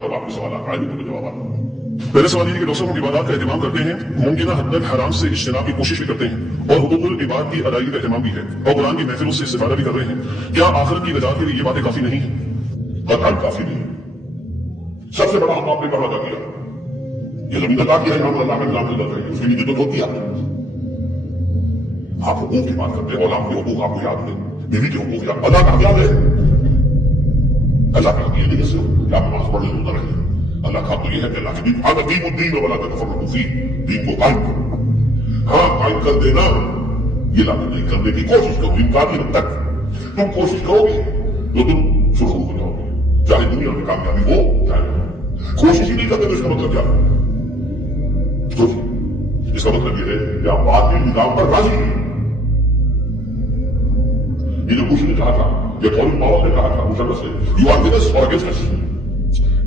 اب آپ کے سوالات آئے تو جوابات. پہلے سوال یہ کہ ڈاکٹر صاحب ہم عبادات کا اہتمام کرتے ہیں, ممکنہ حد تک حرام سے اجتناب کی کوشش بھی کرتے ہیں اور حقوق العباد کی ادائیگی کا اہتمام بھی ہے اور قرآن کی محفلوں سے استفادہ بھی کر رہے ہیں. کیا آخرت کی نجات کے لیے یہ باتیں کافی نہیں ہیں؟ قطعاً کافی نہیں. سب سے بڑا ہم آپ نے کہاں ادا کیا, یہ زمین ادا کیا ہے, ہم اللہ کا نظام ادا کریے, اس کے لیے جدت ہوتی ہے. آپ حقوق کی بات کرتے ہیں, اولاد کے حقوق آپ کو یاد ہے, بیوی کے حقوق یاد, اللہ کا یاد ہے. اللہ کا یہ نہیں ہے کہ آپ نماز پڑھنے ہوتا رہے. اللہ کا تو یہ ہے کہ اللہ کے دین عظیم الدین ولا تفرقوا فیہ, دین کو قائم کرو. ہاں قائم کر دینا, یہ لاگو نہیں کرنے کی کوشش کرو. امکانی حد تک تم کوشش کرو گے تو تم سرخرو ہو جاؤ گے, چاہے دنیا میں کامیابی ہو چاہے کوشش ہی نہیں کرتے. تو اس کا مطلب کیا ہے؟ اس کا مطلب یہ ہے کہ آپ بات کے نظام پر راضی ہیں. یہ جو بش نے کہا تھا, یہ کالن پاول نے کہا تھا مشرف سے, یو آر ود اس اور اگینسٹ اس,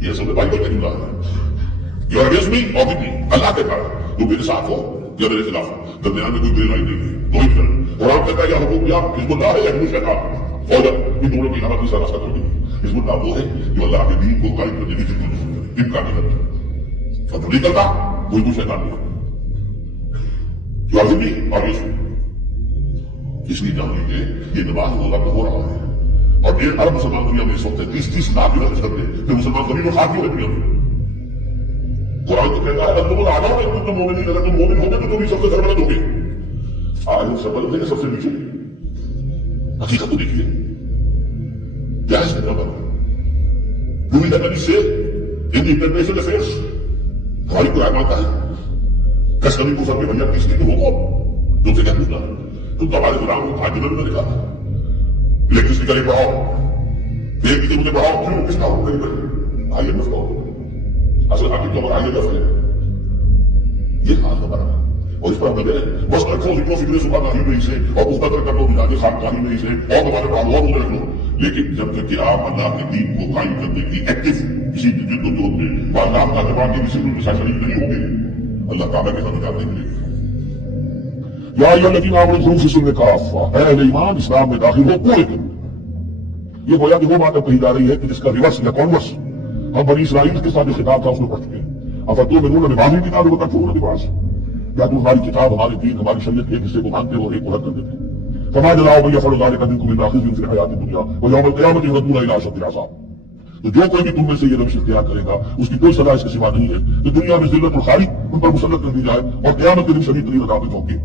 یہ سب بائبل کا جملہ ہے. یو آر اگینسٹ می اور ود می. اللہ کہتا ہے تو میرے ساتھ ہو یا میرے خلاف ہو, درمیان میں کوئی گرے لائن نہیں ہے, کوئی فرق. قرآن کہتا ہے یا حکم یا حزب اللہ ہے یا حزب شیطان, اور ان دونوں کی ہمت تیسرا راستہ چھوڑی. حزب اللہ وہ ہے جو اللہ کے دین کو قائم کرنے کی فکر کرے, امکانی حد تک. اور جو نہیں کرتا کوئی کوئی شیطان نہیں. جو عظیم اور یہ اس لیے جان لیجیے یہ نماز روزہ تو ہو رہا ہے, اور 1.5 ارب مسلمان دنیا میں اس وقت 30 لاکھ کی رقم کرتے ہیں کہ مسلمان غریب اور خاکی ہوئے دنیا میں. قرآن تو کہتا ہے تم آ جاؤ, تم مومن, اگر تم مومن ہوگے تو تم سب سے سربلند ہوگے. آج سربلند ہے سب سے نیچے. حقیقت تو دیکھیے کیا ہے اس کا نمبر. ڈو وی ہیو اینی سے ان دی انٹرنیشنل افیئرس؟ ہماری قرآن مانتا ہے کشمیر کو سر میں بھیا کس لیے ہو کون تم سے کیا پوچھنا ہے. تم تو ہمارے غلام کو آج میں نے لکھا الیکٹریسٹی پڑھاؤ, ایک کی مجھے پڑھاؤ, کیوں کس کا ہو کہیں پر آئی ایم ایف کا اصل حقیقت تو آئی ایم ایف ہے. یہ حال ہمارا ہے اور اس پر ہم لگے بس رکھو ذکر و فکر صبح گاہی میں ہی سے اور مقدر کر لو مزاج خان گاہی میں ہی سے اور ہمارے پڑھا اور رکھ لو. لیکن جب تک کہ آپ اللہ کے دین کو قائم کرنے کی ایکٹیو کسی جد و جہد میں اللہ کا زبان کی کسی کے ساتھ شریک نہیں ہوں گے, اللہ تعالیٰ کے ساتھ نجات نہیں ملے گی. یا ایھا الذین آمنوا ادخلوا فی السلم کافہ, اے اہل ایمان اسلام میں داخل ہو پورے دن. یہ گویا کہ وہ بات اب کہی جا رہی ہے کہ جس کا ریورس یا کانورس ہم بنی اسرائیل کے ساتھ جو خطاب تھا اس میں پڑھ چکے ہیں. افتؤمنون ببعض الکتاب وتکفرون ببعض, کیا تم ہماری کتاب, ہمارے دین, ہماری شریعت کے ایک حصے کو مانتے ہو اور ایک کو رد کر دیتے ہیں. فما جزاء من يفعل ذلك منكم الا خزي في الحیاۃ الدنیا ویوم القیامۃ یردون الی اشد العذاب. تو جو کوئی بھی تم میں سے یہ روش اختیار کرے گا اس کی کوئی سزا اس کے سوا نہیں ہے کہ دنیا میں ذلت اور خاری ان پر مسلط کر دی جائے اور قیامت کے دن شدید ترین عذاب میں جھونکے.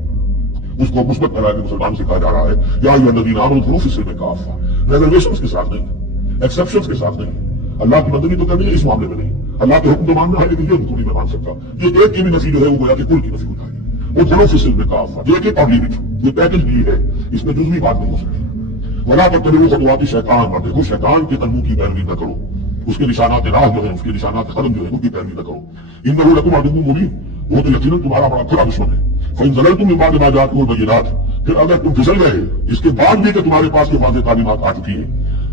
اس کو مثبت بنا کے مسلمان سے کہا جا رہا ہے یا ایھا الذین آمنوا ادخلوا فی السلم کافہ, ریزرویشنز کے ساتھ نہیں, ایکسیپشنز کے ساتھ نہیں. اللہ کی بندگی تو کرنی ہے اس معاملے میں نہیں, اللہ کے حکم تو ماننا ہے لیکن یہ تھوڑی میں مان سکتا. یہ ایک کی بھی نفی جو ہے وہ گویا کہ کل کی نفی ہوتا ہے. ادخلوا فی السلم کافہ یہ ایک اور لمٹ, یہ پیکج بھی ہے, اس میں جزوی بات نہیں ہو سکتی. ولا تتبعوا خطوات الشیطان, اور دیکھو شیطان کے قدموں کی پیروی نہ کرو, اس کے نشانات راہ جو ہیں, اس کے نشانات قدم جو ہیں ان کی پیروی نہ کرو. انہ لکم عدو مبین, وہ تو یقیناً تمہارا بڑا کھلا دشمن ہے. فإن زللتم من بعد ما جاءتكم البينات, پھر اگر تم پھسل گئے اس کے بعد بھی کہ تمہارے پاس یہ واضح تعلیمات آ چکی ہیں,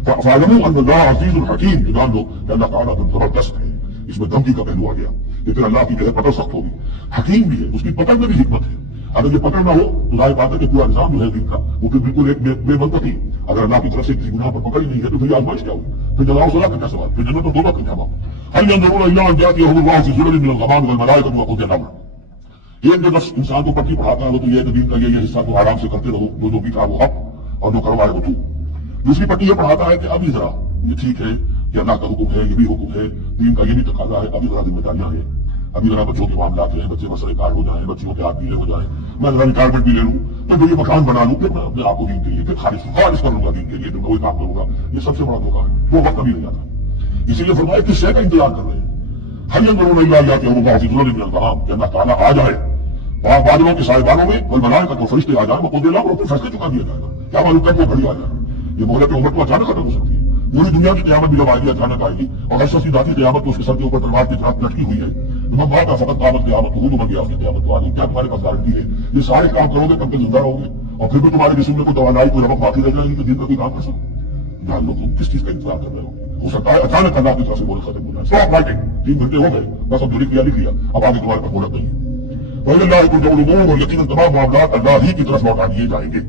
فاعلموا ان اللہ عزیز الحکیم, جان لو کہ اللہ تعالیٰ تو زبردست ہے. اس میں دھمکی کا پہلو آ گیا کہ پھر اللہ کی جو ہے پکڑ سخت ہوگی. حکیم بھی ہے, اس کی پکڑ میں بھی حکمت ہے. اگر یہ پکڑ نہ ہو تو ظاہر بات ہے کہ پورا نظام جو ہے دین کا وہ پھر بالکل ایک بے منطقی. اگر اللہ کی طرف سے کسی گناہ پر پکڑ ہی نہیں ہے تو پھر آزمائش کیا ہوگی, پھر جزا و سزا کا کیا سوال, پھر جنت اور دوزخ کا کیا معاملہ. هل ينظرون الا ان ياتيهم الله في ظلل من الغمام والملائكة وقضي الامر. یہ جو بس انسان کو پٹی پڑھاتا ہے وہ تو یہ کہ دین کا یہ حصہ تو آرام سے کرتے رہو, جو بھی تھا وہ حق اور جو کروائے وہ تو. دوسری پٹی یہ پڑھاتا ہے کہ ابھی ذرا یہ ٹھیک ہے کہ اللہ کا حکم ہے, یہ بھی حکم ہے, دین کا یہ بھی تقاضا ہے, ابھی ذرا ذمہ داریاں ہیں, ابھی ذرا بچوں کے معاملات ہیں, بچے مسئلے کار ہو جائیں, بچیوں کے ہاتھ پیلے ہو جائیں, میں ذرا ریٹائرمنٹ بھی لے لوں تو جو یہ مکان بنا لوں پھر میں اپنے آپ کو دین کے لیے پھر خالص کر لوں گا دین کے لیے, پھر میں وہی کام کروں گا. یہ سب سے بڑا دھوکہ ہے, وہ وقت ابھی نہیں آتا. اسی لیے فرمایا کس شے کا انتظار کر رہے ہیں. هل ينظرون الا ان ياتيهم الله في ظلل من الغمام, کہ اللہ تعالیٰ آ جائے بادلوں کے سائبانوں میں, والملائکۃ تو فرشتے آ جائیں, وقضی الامر, اور پھر فیصلے چکا دیا جائے گا. کیا معلوم کب وہ گھڑی آ جائے. یہ مہلت عمر تو اچانک ختم ہو سکتی ہے. پوری دنیا کی قیامت بھی جب آئے گی اچانک آئے گی, اور حشر کی ذاتی قیامت تو اس کے سر کے اوپر تلوار کی طرح لٹکی ہوئی ہے. من مات فقط قامت قیامت, وہ من گیا قیامت تو آ گئی. کیا تمہارے پاس گارنٹی ہے یہ سارے کام کرو گے تب تک زندہ رہو گے, اور پھر بھی تمہارے جسم میں کوئی توانائی کوئی رمق باقی رہ جائے گی تو دین کا کوئی کام کر سکو. جان لو تم کس چیز کا انتظار کر رہے ہو سکتا ہے اچانک اللہ کی طرف سے مہلت ختم ہو جائے. اسٹاپ رائٹنگ, 3 گھنٹے ہو گئے, بس اب جو لکھ لیا اب آگے تمہارے پاس مہلت نہیں. وإلى الله ترجع الأمور, اور یقیناً تمام معاملات اللہ ہی کی طرف لوٹا دیے جائیں گے.